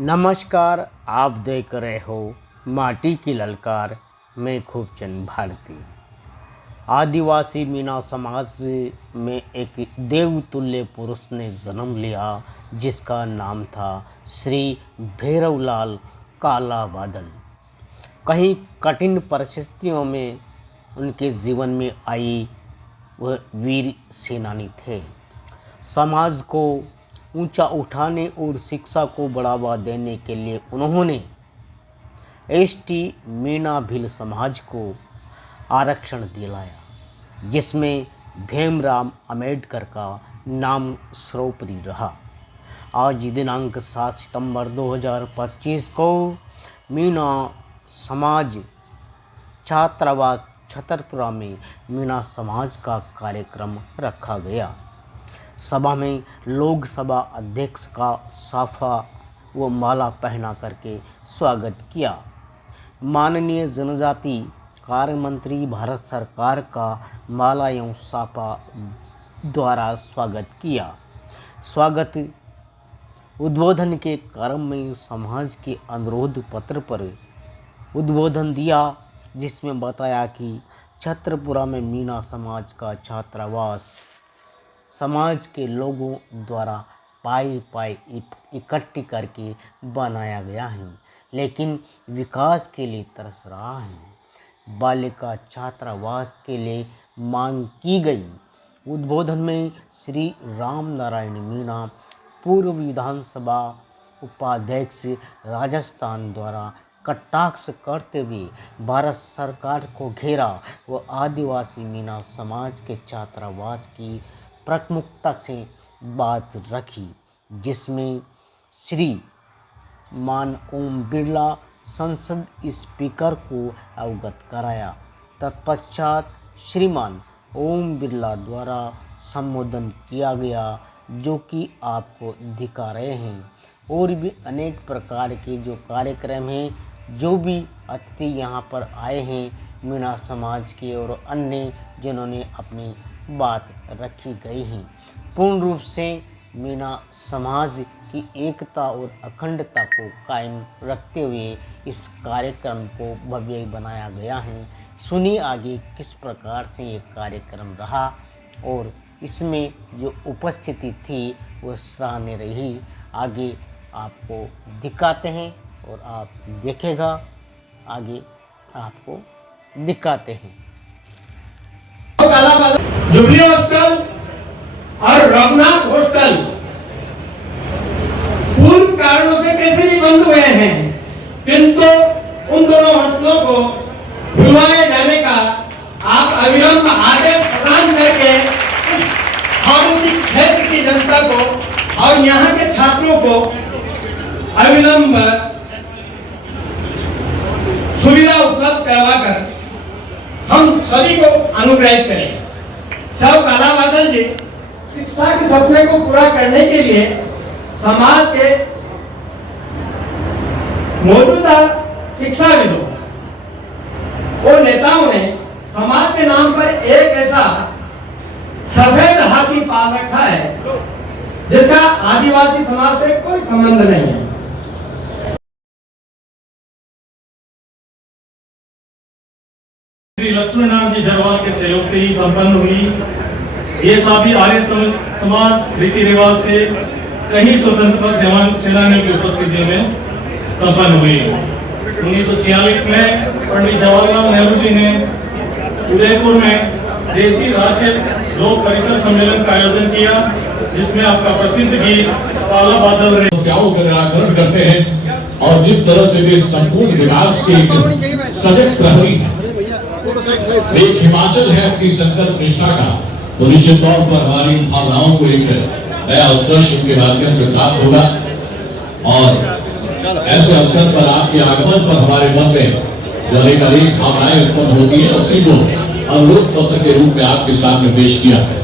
नमस्कार, आप देख रहे हो माटी की ललकार। मैं खूबचंद भारती। आदिवासी मीना समाज में एक देवतुल्य पुरुष ने जन्म लिया जिसका नाम था श्री भैरवलाल काला बादल। कहीं कठिन परिस्थितियों में उनके जीवन में आई वह वीर सेनानी थे। समाज को ऊंचा उठाने और शिक्षा को बढ़ावा देने के लिए उन्होंने एसटी मीना भील समाज को आरक्षण दिलाया, जिसमें भीमराव अंबेडकर का नाम सर्वोपरि रहा। आज दिनांक 7 सितंबर 2025 को मीना समाज छात्रावास छतरपुरा में मीना समाज का कार्यक्रम रखा गया। सभा में लोकसभा अध्यक्ष का साफा व माला पहना करके स्वागत किया। माननीय जनजाति कार्य मंत्री भारत सरकार का माला एवं साफा द्वारा स्वागत किया। स्वागत उद्बोधन के क्रम में समाज के अनुरोध पत्र पर उद्बोधन दिया, जिसमें बताया कि छतरपुरा में मीना समाज का छात्रावास समाज के लोगों द्वारा पाई इकट्ठी करके बनाया गया है, लेकिन विकास के लिए तरस रहा है। बालिका छात्रावास के लिए मांग की गई। उद्बोधन में श्री राम नारायण मीना, पूर्व विधानसभा उपाध्यक्ष राजस्थान द्वारा कटाक्ष करते हुए भारत सरकार को घेरा व आदिवासी मीना समाज के छात्रावास की प्रमुखता से बात रखी, जिसमें श्री मान ओम बिरला संसद स्पीकर को अवगत कराया। तत्पश्चात श्रीमान ओम बिरला द्वारा संबोधन किया गया, जो कि आपको दिखा रहे हैं। और भी अनेक प्रकार के जो कार्यक्रम हैं, जो भी अतिथि यहाँ पर आए हैं मीना समाज के और अन्य जिन्होंने अपनी बात रखी गई है, पूर्ण रूप से मीना समाज की एकता और अखंडता को कायम रखते हुए इस कार्यक्रम को भव्य बनाया गया है। सुनिए आगे किस प्रकार से ये कार्यक्रम रहा और इसमें जो उपस्थिति थी वो सराहनीय रही। आगे आपको दिखाते हैं और आप देखेगा, आगे आपको दिखाते हैं। जुबली हॉस्टल और रघुनाथ हॉस्टल पूर्ण कारणों से कैसे नहीं बंद हुए हैं, किंतु उन दोनों हॉस्टलों को खुलवाए जाने का आप अविलंब आदेश प्रदान करके इस औद्योगिक क्षेत्र की जनता को और यहाँ के छात्रों को अविलंब सुविधा उपलब्ध करवाकर हम सभी को अनुग्रहित करें। सब काला बादल जी शिक्षा के सपने को पूरा करने के लिए समाज के मौजूदा शिक्षाविदों और नेताओं ने समाज के नाम पर एक ऐसा सफेद हाथी पाल रखा है जिसका आदिवासी समाज से कोई संबंध नहीं है। श्री लक्ष्मण जी जरवाल के सहयोग से ही संपन्न हुई। ये सभी आर्य समाज रीति रिवाज से कई स्वतंत्रता सेनानियों की उपस्थिति में संपन्न हुई। 1946 में पंडित जवाहरलाल नेहरू जी ने उदयपुर में देसी राज्य लोक परिषद सम्मेलन का आयोजन किया, जिसमें आपका प्रसिद्ध गीत काला बादल रे समस्याओं का निराकरण करते हैं और जिस तरह से वे संपूर्ण विकास के सजग प्रहरी है, एक हिमाचल है अपनी संकल्प निष्ठा का, तो निश्चित तौर पर हमारी भावनाओं को एक नया उत्कर्ष के माध्यम से प्राप्त होगा। और ऐसे अवसर पर आपके आगमन पर हमारे मन में जो अनेक भावनाएं उत्पन्न होती है, उसी को अनुरोध पत्र के रूप में आपके सामने पेश किया है।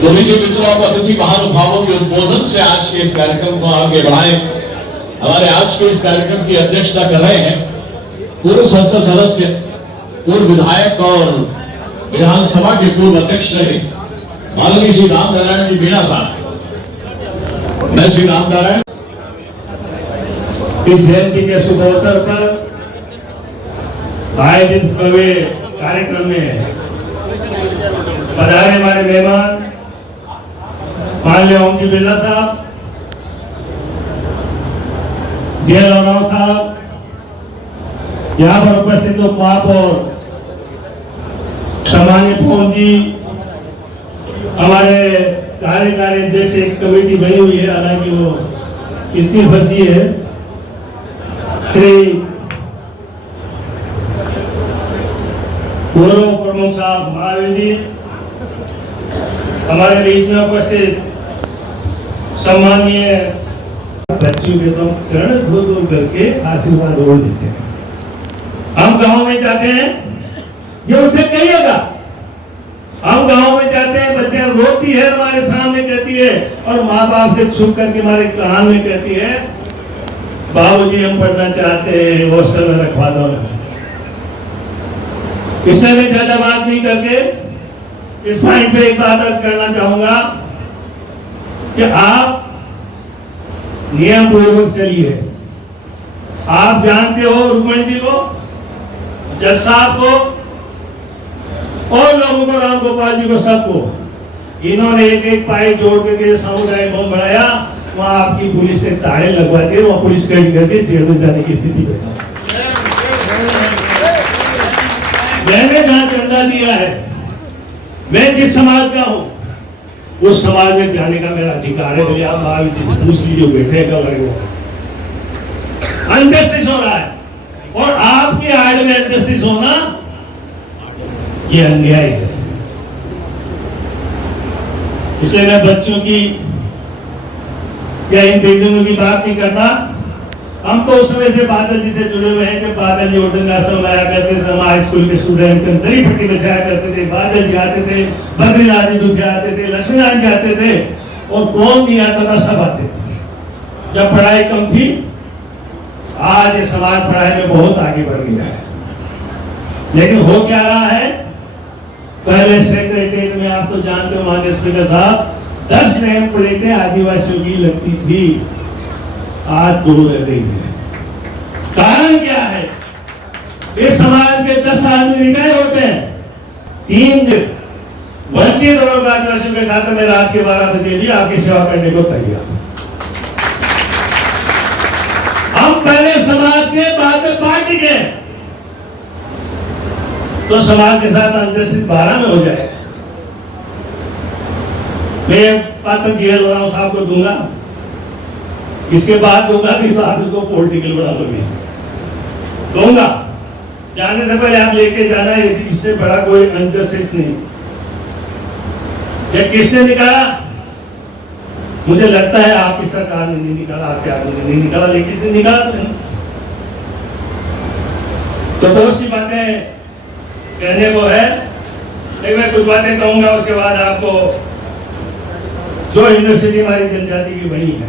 तो नीचे मित्रों और अतिथि महानुभावों के उद्बोधन से आज के इस कार्यक्रम को आगे बढ़ाए। हमारे आज के इस कार्यक्रम की अध्यक्षता कर रहे हैं पूर्व संसद सदस्य, पूर्व विधायक और विधानसभा के पूर्व अध्यक्ष रहे माननीय श्री राम नारायण जी मीणा साहब। मैं श्री राम नारायण इस जयंती के शुभ अवसर पर आयोजित हुए कार्यक्रम में पधारे हमारे मेहमान माननीय ओम जी बिरला साहब, जेल राव साहब, यहाँ पर उपस्थित महापौर सामान्य पवन जी, हमारे कार्यकारी अध्यक्ष एक कमेटी बनी हुई है, हालांकि वो कितनी फर्जी है, श्री गौरव प्रमुख साहब महावीर जी, हमारे बीच में उपस्थित सम्मानीय बच्चियों के तो शरण धो धो करके आशीर्वाद ओढ़ देते हैं। हम गांव में जाते हैं, ये उनसे कहिएगा, हम गांव में जाते हैं, बच्चे रोती है हमारे सामने कहती है, और माँ बाप से छुप करके हमारे कान में कहती है बाबूजी हम पढ़ना चाहते हैं, हॉस्टल में रखवा दो। इसमें मैं ज्यादा बात नहीं करके इस पॉइंट पे एक बात अर्ज करना चाहूंगा कि आप नियम पूर्वक चलिए। आप जानते हो रुक्मणी जी को, जज साहब को और लोगों को, राम गोपाल जी को, सबको इन्होंने एक एक पाई जोड़ करके समुदाय को बढ़ाया। वहां आपकी पुलिस ने ताले लगवा दिए, वहां पुलिस कड़ी करके जेल में जाने की स्थिति में। मैंने जहां चंदा दिया है, मैं जिस समाज का हूं उस समाज में जाने का मेरा अधिकार है। मेरे आप महावीर जी से पूछ लीजिए, बैठे का लगे अनजस्टिस हो रहा है, और आपकी आड़ में अनजस्टिस होना ये अन्याय है। इसलिए मैं बच्चों की या इन बिल्डिंगों की बात नहीं करता। हम तो उस समय से बादल जी से जुड़े हुए हैं, जब बादल जी उर्दू आश्रम आया करते थे, हमारे स्कूल के स्टूडेंट दरी फटी बचाया करते थे, बादल जी आते थे, बद्रीनाथ जी दुखी आते थे, लक्ष्मीनारायण जी आते थे, और कौन नहीं आता था, सब आते थे। जब पढ़ाई कम थी, आज ये समाज पढ़ाई में बहुत आगे बढ़ गया है। लेकिन हो क्या रहा है, पहले सेक्रेटरीट में आप तो जानते हो माननीय स्पीकर साहब, 10 नेम प्लेटें आदिवासियों की लगती थी, आज 2 रह गई है। कारण क्या है? इस समाज के 10 आदमी रिटायर होते हैं, 3 वंचित लोग आदिवासियों के खाते में रात के 12 बजे लिए आपकी सेवा करने को तैयार। हम पहले समाज के, बाद में पार्टी के, तो समाज के साथ अनजस्टिस 12 में हो जाए। मैं पात्र जेल राव साहब को दूंगा, इसके बाद दूंगा नहीं तो आप इसको पॉलिटिकल बना दोगे, दूंगा। जाने से पहले आप लेके जाना है, इससे बड़ा कोई अनजस्टिस नहीं। ये किसने निकाला? मुझे लगता है आपकी सरकार ने नहीं निकाला, आपके आदमी ने नहीं निकाला, लेकिन किसने निकाला? तो बहुत सी बातें कहने को है, लेकिन मैं कुछ बातें कहूंगा, उसके बाद आपको जो यूनिवर्सिटी हमारी जनजाति की बनी है,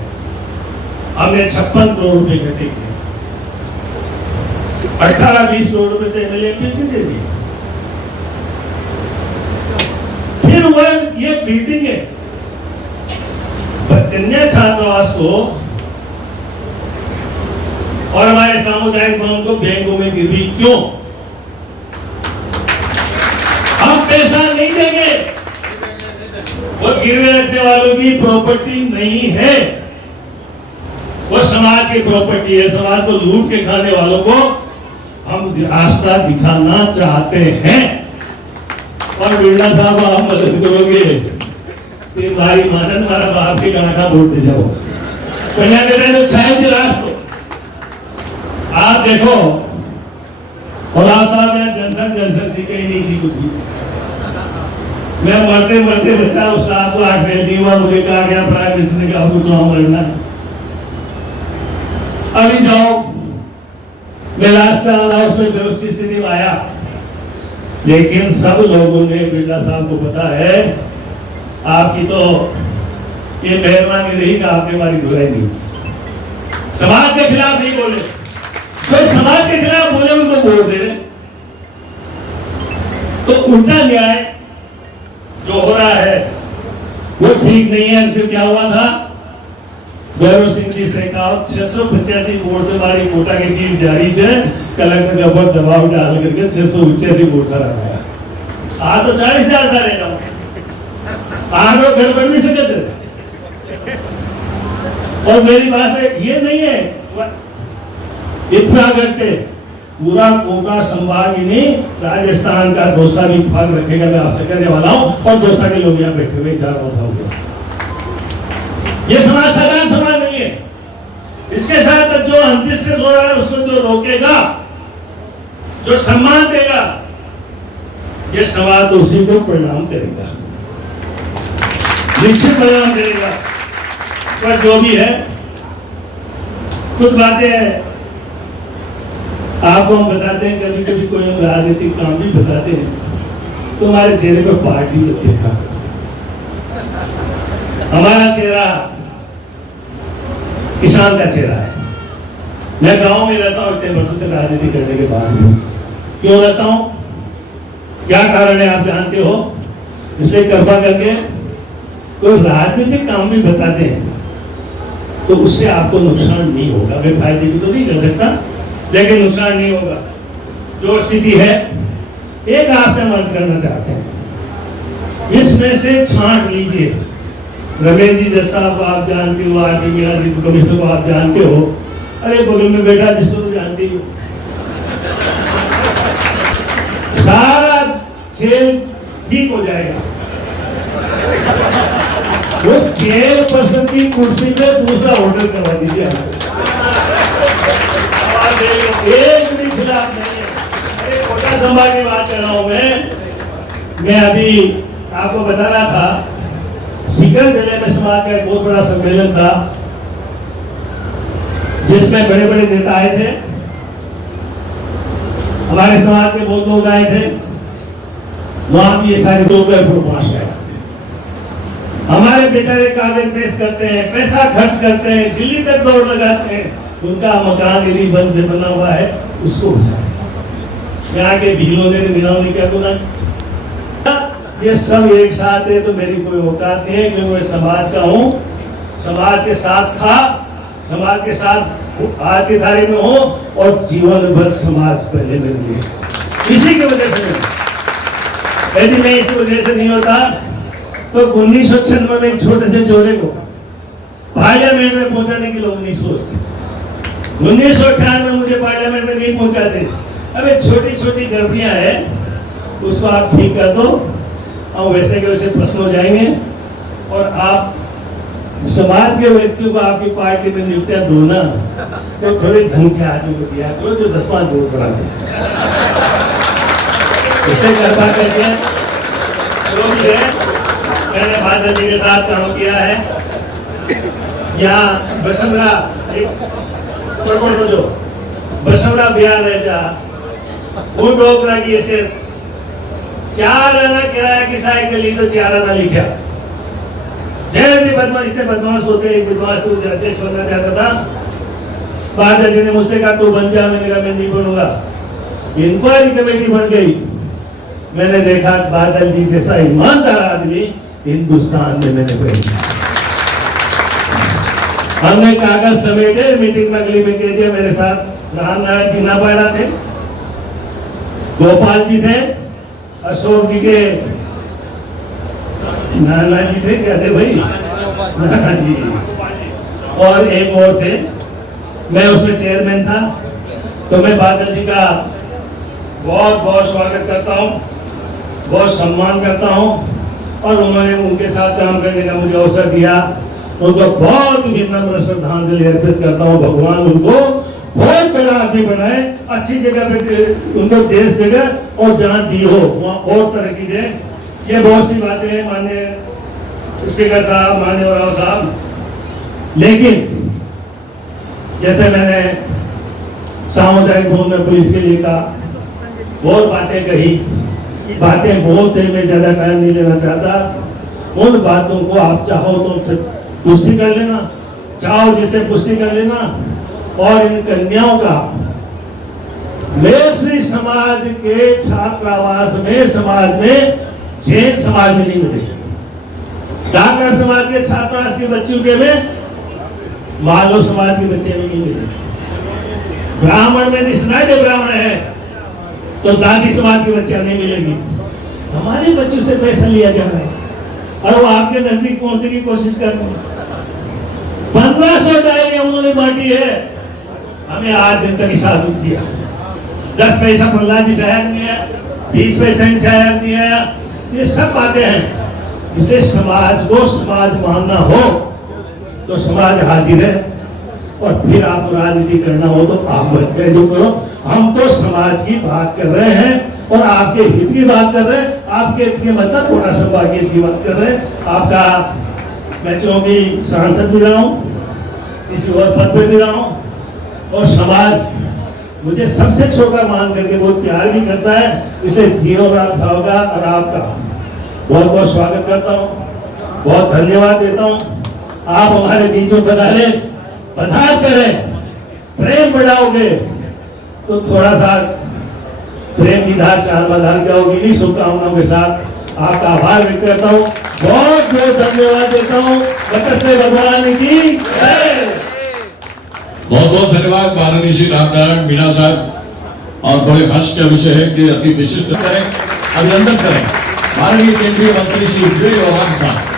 हमने 56 करोड़ रुपए इकट्ठे किए, 18-20 करोड़ रुपए तो एमएलए किसने दे दिए। फिर वह ये बिल्डिंग है कन्या छात्रावास को और हमारे सामुदायिक भवन को बैंकों में गिरवी क्यों? हम पैसा नहीं देंगे, वो गिरवे रखने वालों की प्रॉपर्टी नहीं है, वो समाज की प्रॉपर्टी है। समाज को लूट के खाने वालों को हम आस्था दिखाना चाहते हैं। और बिरला साहब आप मदद करोगे, भाई मानन हमारा बाप के गाना बोलते जाओ, पहले बेटे तो छाए राष्ट्र। आप देखो और साहब ने जनसंघ थी, कहीं नहीं थी कुछ भी। मैं मरते मरते बचा, उस साहब को 8 फेल नहीं हुआ, मुझे कहा गया प्राइम मिनिस्टर ने कहा आपको चुनाव लड़ना है, अभी जाओ। मैं रास्ता आया, उसमें बेहोश की स्थिति में आया, लेकिन सब लोगों ने, बिरला साहब को पता है आपकी तो ये मेहरबानी रही कि आपने हमारी बुराई नहीं, समाज के खिलाफ नहीं बोले। तो समाज के खिलाफ बोले उनको वोट दे रहे, तो उल्टा न्याय जो हो रहा है वो ठीक नहीं है। फिर क्या हुआ था, गौरव सिंह जी शेखावत 685 वोट से हमारी कोटा की सीट जारी है। कलेक्टर के ऊपर दबाव डाल करके 685 वोट से हराया। आज तो 40,000 से ले जाओ, आज लोग घर बढ़ नहीं सके थे। और मेरी बात है ये नहीं है इतना करके पूरा कोटा संभाग ही नहीं, राजस्थान का दौसा भी इत्तेफाक रखेगा। मैं आपसे कहने वाला हूं, और दौसा के लोग यहाँ बैठे हुए 4 वर्ष हो गए। ये समाज साधारण समाज नहीं है। इसके साथ जो अंतरिक्ष हो रहा है उसको जो रोकेगा, जो सम्मान देगा, ये समाज तो उसी को परिणाम करेगा, निश्चित परिणाम करेगा। पर जो भी है, कुछ बातें हैं आपको हम बताते हैं, कभी कभी कोई हम राजनीतिक काम भी बताते हैं तो हमारे चेहरे पर पार्टी देखा। हमारा चेहरा किसान का चेहरा है। मैं गांव में रहता हूँ इतने वर्षों तक राजनीति करने के बाद। क्यों रहता हूँ, क्या कारण है आप जानते हो? इसलिए कृपा करके कोई राजनीतिक काम भी बताते हैं तो उससे आपको नुकसान नहीं होगा। मैं फायदे भी तो नहीं कर सकता, लेकिन नुकसान नहीं होगा। जो स्थिति है, एक आपसे मंच करना चाहते हैं, इसमें से छांट लीजिए। रमेश जी जैसा आप जानते हो, आरटी मीणा जी कमिश्नर को आप जानते हो, अरे बगल में बैठा जिसको तो जानते हो। सारा खेल ठीक हो जाएगा। वो खेल पर्सन की कुर्सी पे दूसरा ऑर्डर करवा दीजिए। एक भी खिलाफ नहीं है। अरे कोटा संभाग की बात कर रहा हूं मैं अभी आपको बता रहा था, सीकर जिले में समाज का एक बहुत बड़ा सम्मेलन था जिसमें बड़े बड़े नेता आए थे, हमारे समाज के बहुत लोग आए थे। वहां भी ये सारे लोग पास गए। हमारे बेचारे कागज पेश करते हैं, पैसा खर्च करते हैं, दिल्ली तक दौड़ लगाते हैं, उनका मकान यदि बंद बना हुआ है उसको यहाँ के भीलों ने मिलाओं क्या गुना। ये सब एक साथ है तो मेरी कोई औकात नहीं है, क्योंकि मैं समाज का हूँ, समाज के साथ था, समाज के साथ आज की तारीख में हूँ, और जीवन भर समाज पहले मेरे लिए। इसी की वजह से यदि मैं इसी वजह से नहीं होता तो 1996 में एक छोटे से जोड़े को पार्लियामेंट में पहुंचाने के लोग नहीं सोचते। 1998 में मुझे पार्लियामेंट में नहीं पहुंचाते। अब ये छोटी छोटी गड़बड़ियां हैं, उसको आप ठीक कर दो और वैसे के वैसे प्रश्न हो जाएंगे, और आप समाज के व्यक्तियों को आपकी पार्टी में नियुक्तियां दो ना, तो थोड़े ढंग के आदमी को दिया करो जो 10-5 वोट बढ़ा दे। इससे कृपा करके जो भी है, मैंने बादल जी के साथ काम किया है। यहाँ बसमरा जो बसमरा बिहार रह जा, वो डोकरा की ऐसे 4 आना किराया की साइकिल ली तो 4 आना लिखा। बदमाश इतने बदमाश होते, एक बदमाश तो अध्यक्ष बनना चाहता था। बादल जी ने मुझसे कहा तू बन जा, मैंने कहा मैं नहीं बनूंगा। इंक्वायरी कमेटी बन गई। मैंने देखा बादल जी जैसा ईमानदार आदमी हिंदुस्तान में मैंने देखा। हमने कागज समेटे, मीटिंग में अगली में कह दिया। मेरे साथ रामनारायण जी नाबाड़ा थे, गोपाल जी थे, अशोक जी के नाना जी थे, क्या थे भाई, नाना जी, और एक और थे। मैं उसमें चेयरमैन था। तो मैं बादल जी का बहुत बहुत स्वागत करता हूँ, बहुत सम्मान करता हूँ, और उन्होंने उनके साथ काम करने का मुझे अवसर दिया। उनको बहुत विनम्र श्रद्धांजलि अर्पित करता हूँ। भगवान उनको बहुत बड़ा आदमी बनाए, अच्छी जगह पे उनको देश जगह और जहाँ दी हो वहाँ और तरक्की दे। ये बहुत सी बातें हैं माननीय स्पीकर साहब, माननीय राव साहब। लेकिन जैसे मैंने सामुदायिक भवन में पुलिस के लिए कहा, बहुत बातें कही, बातें बहुत है, मैं ज्यादा टाइम नहीं लेना चाहता। उन बातों को आप चाहो तो उनसे पुष्टि कर लेना, चाहो जिससे पुष्टि कर लेना। और इन कन्याओं का मेत्री समाज के छात्रावास में, समाज में, जैन समाज में नहीं मिलेगा। डाकर समाज के छात्रावास के बच्चों के में माधव समाज के बच्चे में नहीं मिले। ब्राह्मण में निष्णात ब्राह्मण है तो दादी समाज के बच्चा नहीं मिलेगी। हमारे बच्चों से पैसा लिया जा रहा है और वो आपके नजदीक पहुंचने की कोशिश कर रहे हैं। 1500 डायरिया उन्होंने बांटी है, हमें आज दिन तक हिसाब नहीं दिया। 10 पैसा प्रहलाद जी से आया नहीं है, 20 पैसा इनसे आया नहीं है, ये सब बातें हैं। इसलिए समाज को समाज मानना हो तो समाज हाजिर है, और फिर आपको राजनीति करना हो तो आप बैठ जो करो। हम तो समाज की बात कर रहे हैं और आपके हित की बात कर रहे हैं। आपके हित के मतलब कोटा संभाग के हित की बात कर रहे हैं। आपका मैं चूंकि सांसद भी रहा हूँ, किसी और पद पे भी रहा हूँ, और समाज मुझे सबसे छोटा मान करके बहुत प्यार भी करता है। इसलिए जीवनराम साहब का और आपका बहुत बहुत स्वागत करता हूँ, बहुत धन्यवाद देता हूँ। आप हमारे बीच में पधार करें, प्रेम बढ़ाओगे तो थोड़ा सा प्रेम की धार चार बधार जाओगी। इन्हीं शुभकामनाओं के साथ आपका आभार व्यक्त करता हूँ, बहुत बहुत धन्यवाद देता हूँ। मत्स्य भगवान की जय। बहुत बहुत धन्यवाद माननीय श्री रामनारायण मीणा साहब। और बड़े हर्ष का विषय है कि अति विशिष्ट करें, अभिनंदन करें माननीय केंद्रीय मंत्री श्री विजय ओराम साहब।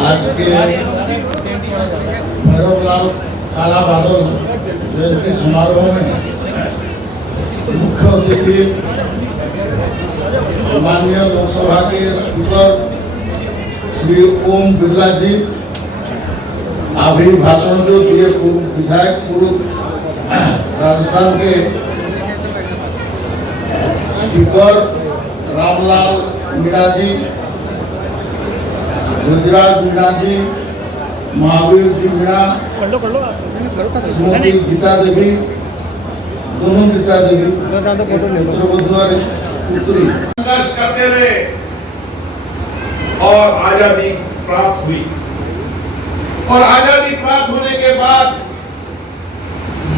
आज के भैरवलाल काला बादल जयंती समारोह में मुख्य अतिथि माननीय लोकसभा के स्पीकर श्री ओम बिरला जी अभिभाषण जो दिए, पूर्व विधायक, पूर्व राजस्थान के स्पीकर रामलाल मीणा जी, गुजरात मीणा जी, महावीर जी मीणा, श्रीमती गीता देवी, दोनों गीता देवी पुत्री संघर्ष करते रहे और आजादी प्राप्त हुई। और आजादी प्राप्त होने के बाद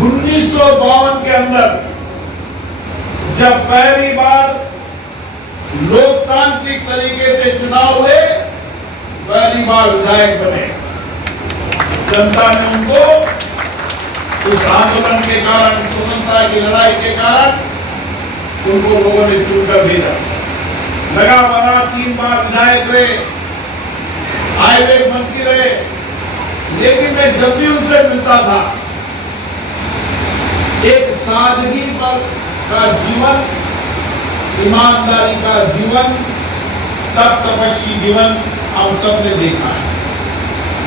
1952 के अंदर जब पहली बार लोकतांत्रिक तरीके से चुनाव हुए, पहली बार विधायक बने, जनता ने उनको उस आंदोलन के कारण, स्वतंत्रता की लड़ाई के कारण उनको लोगों ने चुनकर भेजा। लगातार 3 बार विधायक रहे, हाईवे मंत्री रहे, लेकिन मैं जब भी उनसे मिलता था एक सादगी पर का जीवन, ईमानदारी का जीवन, तपस्वी जीवन हम सब ने देखा है।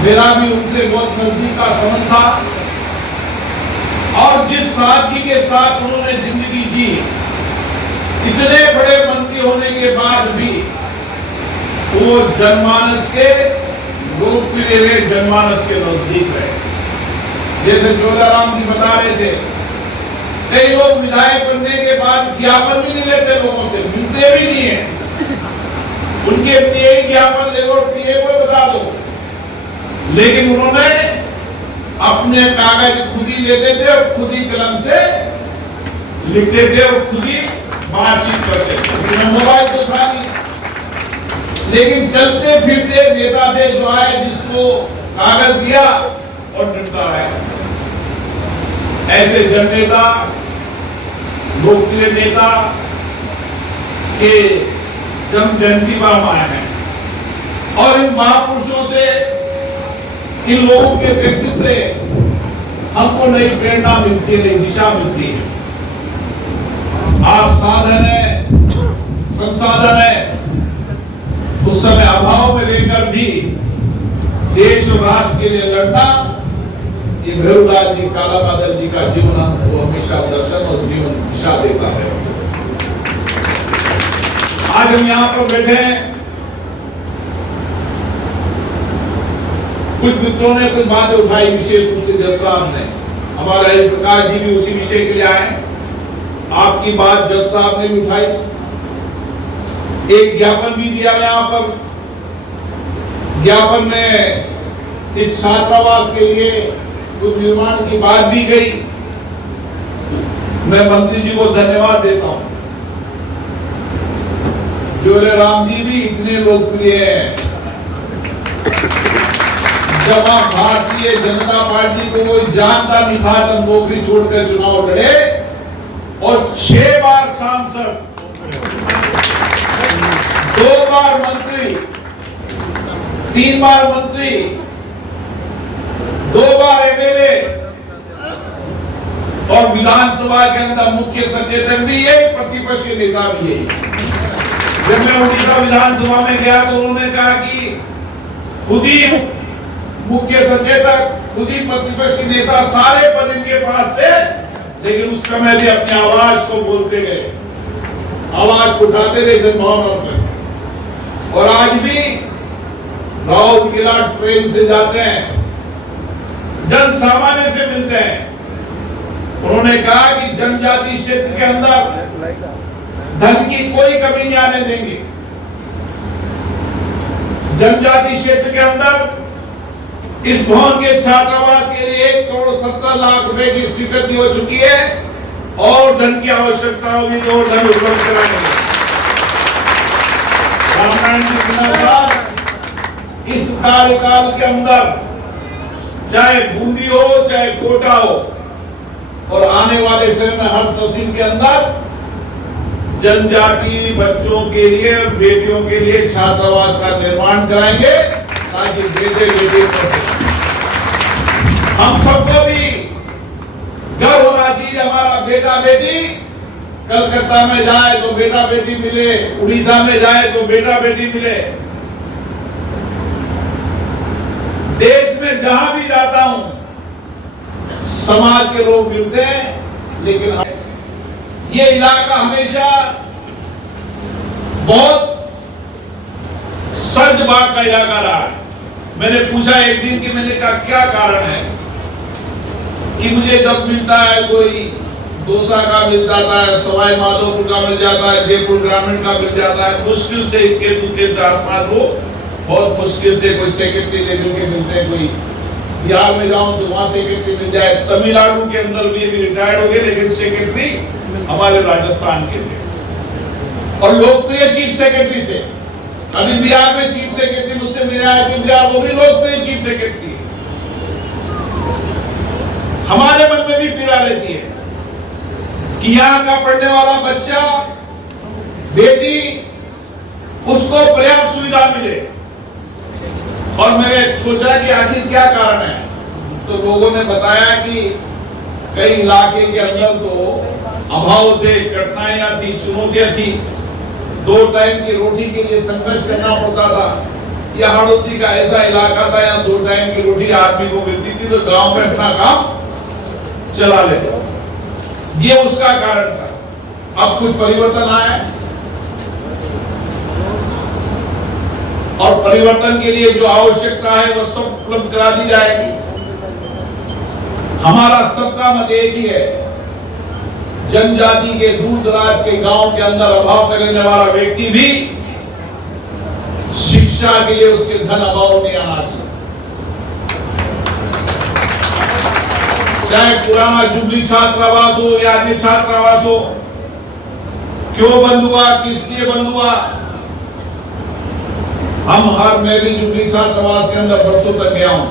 मेरा भी उनसे बहुत नजदीक का संबंध था और जिस सादगी के साथ उन्होंने जिंदगी जी, इतने बड़े मंत्री होने के बाद भी वो जनमानस के लोकप्रिय रहे, जनमानस के नजदीक रहे। जैसे जोधाराम जी बता रहे थे, कई लोग विधायक बनने के बाद ज्ञापन भी नहीं लेते, लोगों से मिलते भी नहीं है। उनके लिए ज्ञापन ले लो, पीए को बता दो, लेकिन उन्होंने अपने कागज खुद ही लेते थे और खुद ही कलम से लिखते थे और खुद ही बातचीत करते थे। मोबाइल तो था नहीं, लेकिन चलते फिरते नेता थे जो आए, जिसको कागज दिया और निपटा है। ऐसे जननेता, लोकप्रिय नेता के जन्म जयंती पर हम आए हैं और इन महापुरुषों से, इन लोगों के व्यक्तित्व से हमको नई प्रेरणा मिलती है, नई दिशा मिलती है। आज साधन है, संसाधन है, उस समय अभाव में लेकर भी देश और राष्ट्र के लिए लड़ना, ये भैरवलाल जी, काला बादल जी का जीवन हमको हमेशा दर्शन और जीवन दिशा देता है। आज हम यहाँ पर बैठे हैं, कुछ मित्रों ने कुछ बातें उठाई, विशेष रूप से जज साहब ने, हमारा प्रकाश जी भी उसी विषय के लिए आए। आपकी बात जज साहब ने भी उठाई, एक ज्ञापन भी दिया यहाँ पर। ज्ञापन में इस छात्रावास के लिए कुछ निर्माण की बात भी गई। मैं मंत्री जी को धन्यवाद देता हूं। जोले राम जी भी इतने लोकप्रिय हैं, जब आप भारतीय जनता पार्टी को कोई जानता नहीं था तब नौकरी छोड़कर चुनाव लड़े और 6 बार सांसद, 2 बार मंत्री, 3 बार मंत्री, 2 बार एमएलए और विधानसभा के अंदर मुख्य सचेतक भी यही, प्रतिपक्ष के नेता भी यही। जब मैं उड़ीसा विधानसभा में गया तो उन्होंने कहा कि खुद ही मुख्य सचेतक, खुद ही प्रतिपक्ष के नेता, सारे पद इनके पास थे, लेकिन उस समय भी अपनी आवाज को बोलते गए, आवाज उठाते गए जनभावना पर। और आज भी राहुल किला ट्रेन से जाते हैं, जन सामान्य से मिलते हैं। उन्होंने कहा कि जनजाति क्षेत्र के अंदर धन की कोई कमी नहीं आने देंगे। जनजाति क्षेत्र के अंदर इस भवन के छात्रावास के लिए 1 करोड़ 70 लाख रुपए की स्वीकृति हो चुकी है और धन की आवश्यकता होगी तो धन उपलब्ध कराएंगे। रामायण जी के अनुसार इस कार्यकाल के अंदर चाहे बूंदी हो चाहे कोटा हो और आने वाले समय में हर तहसील के अंदर जनजाति बच्चों के लिए, बेटियों के लिए छात्रावास का निर्माण कराएंगे ताकि बेटे बेटी हम सबको भी गर्व होना चाहिए। हमारा बेटा बेटी कलकत्ता में जाए तो बेटा बेटी मिले, उड़ीसा में जाए तो बेटा बेटी मिले। देश में जहां भी जाता हूं समाज के लोग मिलते हैं, लेकिन ये इलाका हमेशा बहुत सर्ज बाग का इलाका रहा है। मैंने पूछा एक दिन कि मैंने कहा क्या कारण है कि मुझे जब मिलता है कोई दौसा का मिल जाता है, सवाई माधोपुर का मिल जाता है, जयपुर ग्रामीण का मिल जाता है, मुश्किल से इनके दूसरे 4-5 लोग बहुत मुश्किल से कोई सेक्रेटरी लेवल के मिलते हैं। कोई बिहार में जाऊं तो वहां सेक्रेटरी मिल जाए, तमिलनाडु के अंदर भी अभी रिटायर्ड हो गए लेकिन सेक्रेटरी हमारे राजस्थान के थे और लोकप्रिय चीफ सेक्रेटरी थे। अभी बिहार में चीफ सेक्रेटरी मुझसे मिला है कि बिहार वो भी लोकप्रिय चीफ सेक्रेटरी है। हमारे मन में भी पीड़ा रहती है कि यहाँ का पढ़ने वाला बच्चा, बेटी, उसको पर्याप्त सुविधा मिले। और मैंने सोचा कि आखिर क्या कारण है, तो लोगों ने बताया कि कई इलाके के अंदर तो अभाव थे, कठिनाइयां थी, चुनौतियां थी, 2 टाइम की रोटी के लिए संघर्ष करना पड़ता था। यह हाड़ौती का ऐसा इलाका था यहाँ 2 टाइम की रोटी आदमी को मिलती थी तो गांव में अपना काम चला लेते। ये उसका कारण था। अब कुछ परिवर्तन आया और परिवर्तन के लिए जो आवश्यकता है वो सब उपलब्ध करा दी जाएगी। हमारा सबका मत एक ही है, जनजाति के दूर दराज के गांव के अंदर अभाव में रहने वाला व्यक्ति भी शिक्षा के लिए उसके धन अभाव नहीं आना चाहिए। चाहे पुराना जुबली छात्रावास हो या अन्य छात्रावास हो, क्यों बंद हुआ, किस लिए बंद हुआ, मैं भी जुबली छात्रावास के अंदर बरसों तक गया हूं।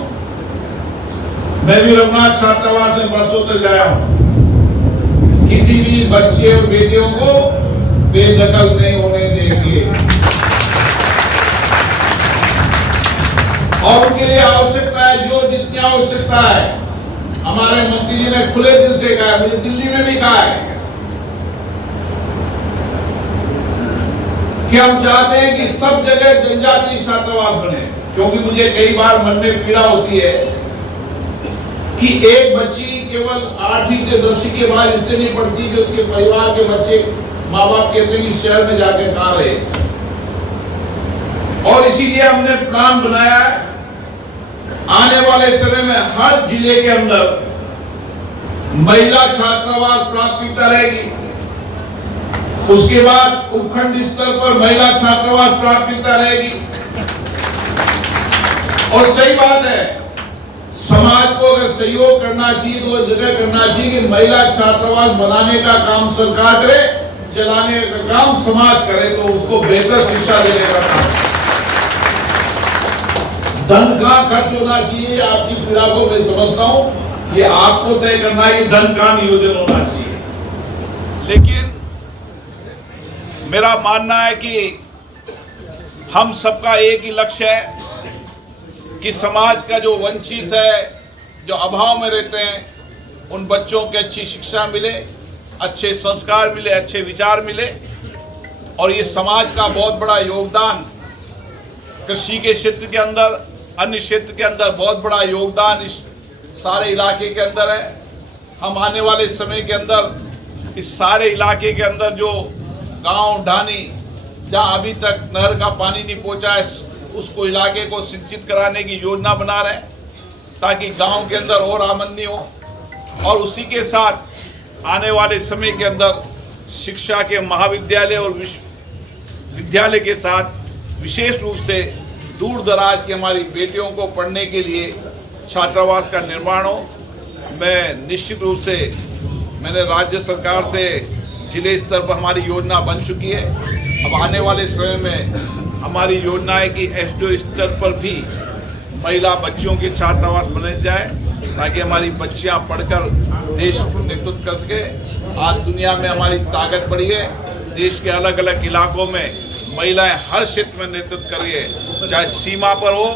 मैं भी रघुनाथ छात्रावास में बरसों तक गया हूं। किसी भी बच्चे और बेटियों को बेदखल नहीं होने देंगे और उनके लिए आवश्यकता है जो जितनी आवश्यकता है। हमारे मंत्री जी ने खुले दिल से कहा, मुझे दिल्ली में भी कहा है कि हम चाहते हैं कि सब जगह जनजातीय छात्रावास बने, क्योंकि मुझे कई बार मन में पीड़ा होती है कि एक बच्ची केवल 8वीं से 10वीं के बाद इसलिए नहीं पढ़ती कि उसके परिवार के बच्चे, माँ बाप कहते हैं कि शहर में जाके कहाँ रहे। और इसीलिए हमने प्लान बनाया है, आने वाले समय में हर जिले के अंदर महिला छात्रावास प्राथमिकता रहेगी, उसके बाद उपखंड स्तर पर महिला छात्रावास प्राथमिकता रहेगी। और सही बात है, समाज को अगर सहयोग करना चाहिए तो वो जगह करना चाहिए कि महिला छात्रावास बनाने का काम सरकार करे, चलाने का काम समाज करे, तो उसको बेहतर शिक्षा देने का काम। धन का खर्च होना चाहिए, आपकी पीड़ा को मैं समझता हूं, ये आपको तय करना है कि धन का नियोजन होना चाहिए। लेकिन मेरा मानना है कि हम सबका एक ही लक्ष्य है कि समाज का जो वंचित है, जो अभाव में रहते हैं, उन बच्चों को अच्छी शिक्षा मिले, अच्छे संस्कार मिले, अच्छे विचार मिले। और ये समाज का बहुत बड़ा योगदान कृषि के क्षेत्र के अंदर, अन्य क्षेत्र के अंदर बहुत बड़ा योगदान इस सारे इलाके के अंदर है। हम आने वाले समय के अंदर इस सारे इलाके के अंदर जो गांव ढानी जहां अभी तक नहर का पानी नहीं पहुंचा है, उसको इलाके को सिंचित कराने की योजना बना रहे हैं ताकि गांव के अंदर और आमदनी हो। और उसी के साथ आने वाले समय के अंदर शिक्षा के महाविद्यालय और विश्वविद्यालय के साथ विशेष रूप से दूर दराज की हमारी बेटियों को पढ़ने के लिए छात्रावास का निर्माण हो। मैं निश्चित रूप से मैंने राज्य सरकार से जिले स्तर पर हमारी योजना बन चुकी है। अब आने वाले समय में हमारी योजना है कि एसडीओ स्तर पर भी महिला बच्चियों के छात्रावास बने जाए ताकि हमारी बच्चियां पढ़कर देश को नेतृत्व कर सके। आज दुनिया में हमारी ताकत बढ़ी है, देश के अलग अलग इलाकों में महिलाएं हर क्षेत्र में नेतृत्व कर रही है, चाहे सीमा पर हो,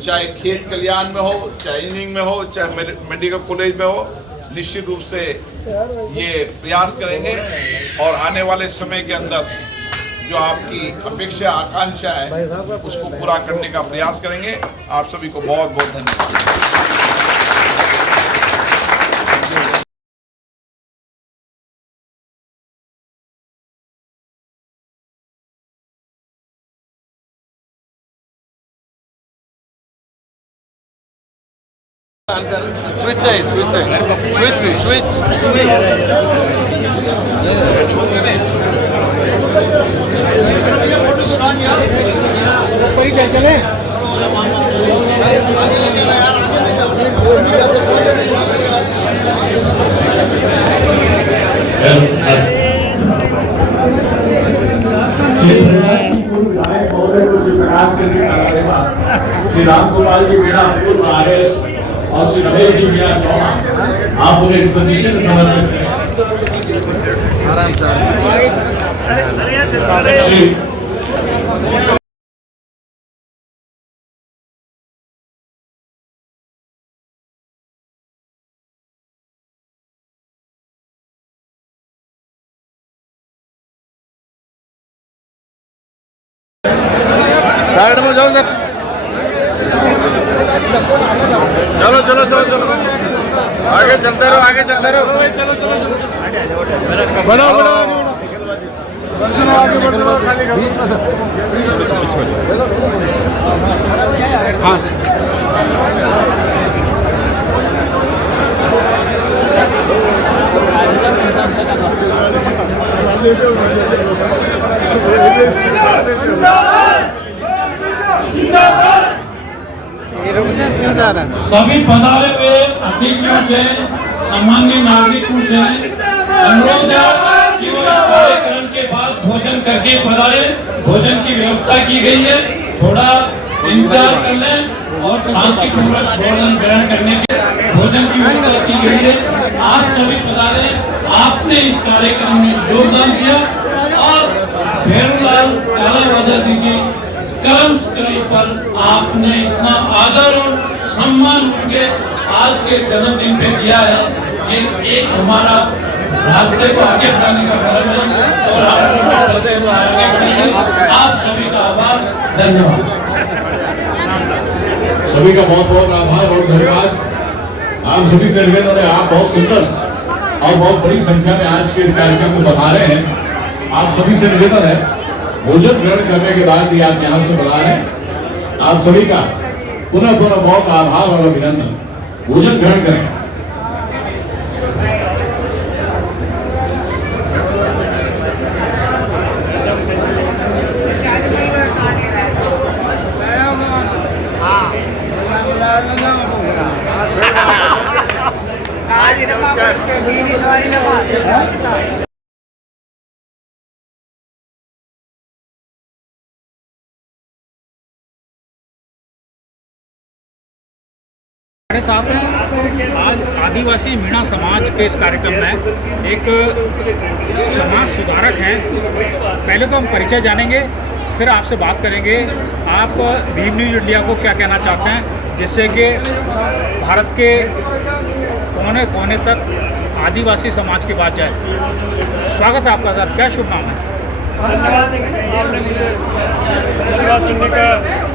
चाहे खेत कल्याण में हो, चाहे इंजीनियरिंग में हो, चाहे मेडिकल कॉलेज में हो। निश्चित रूप से ये प्रयास करेंगे और आने वाले समय के अंदर जो आपकी अपेक्षा आकांक्षा है उसको पूरा करने का प्रयास करेंगे। आप सभी को बहुत बहुत धन्यवाद। श्री राम गोपाल जी मीणा पूर्व आरएस और श्री रमेश जी मीणा चौहान आप उन्हें इस प्रतिष्ठित समर्पित करें। साइड में जाओ सर, चलो चलो चलो चलो, आगे चलते रहो, आगे चलते रहो, चलो चलो चलो, बढ़ो बढ़ो, आगे बढ़ो, खाली हाँ सभी पधारे हुए अतिथियों से, सामान्य नागरिकों से अनुरोध है कि वो इस कार्यक्रम के बाद भोजन करके पधारे। भोजन की व्यवस्था की गई है, थोड़ा इंतजार कर लें और शांतिपूर्वक भोजन ग्रहण करने के भोजन की व्यवस्था की गई है। आप सभी पधारे, आपने इस कार्यक्रम में योगदान दिया और भेरूलाल कालावादर जी की कर्म स्थली पर आपने इतना आदर और सम्मान उनके आज के जन्मदिन पे दिया है। ये एक हमारा रास्ते को आगे बढ़ाने का फर्ज है और आगे बढ़ेंगे। आप सभी का आभार, धन्यवाद। सभी का बहुत बहुत आभार और धन्यवाद। आप सभी निर्गत रहे, आप बहुत सुंदर और बहुत बड़ी संख्या में आज के कार्यक्रम को बता रहे हैं। आप सभी से निवेदन है, भोजन ग्रहण करने के बाद भी आप यहाँ से बता रहे हैं। आप सभी का पुनः पुनः बहुत आभार और अभिनंदन। भोजन ग्रहण करें। नमस्कार। हमारे साथ हैं आज आदिवासी मीणा समाज के इस कार्यक्रम में एक समाज सुधारक हैं। पहले तो हम परिचय जानेंगे, फिर आपसे बात करेंगे आप भीम न्यूज इंडिया को क्या कहना चाहते हैं जिससे कि भारत के कोने कोने तक आदिवासी समाज की बात जाए। स्वागत है आपका सर, क्या शुभ नाम है? धन्यवाद, आपने मुझे धन्यवाद सुनने का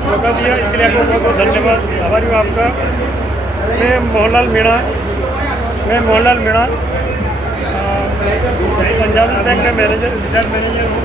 मौका दिया, इसके लिए आपको बहुत बहुत धन्यवाद, आभारी हूँ आपका। मैं मोहनलाल मीणा पंजाब बैंक का मैनेजर, रिटायर्ड मैनेजर हूँ।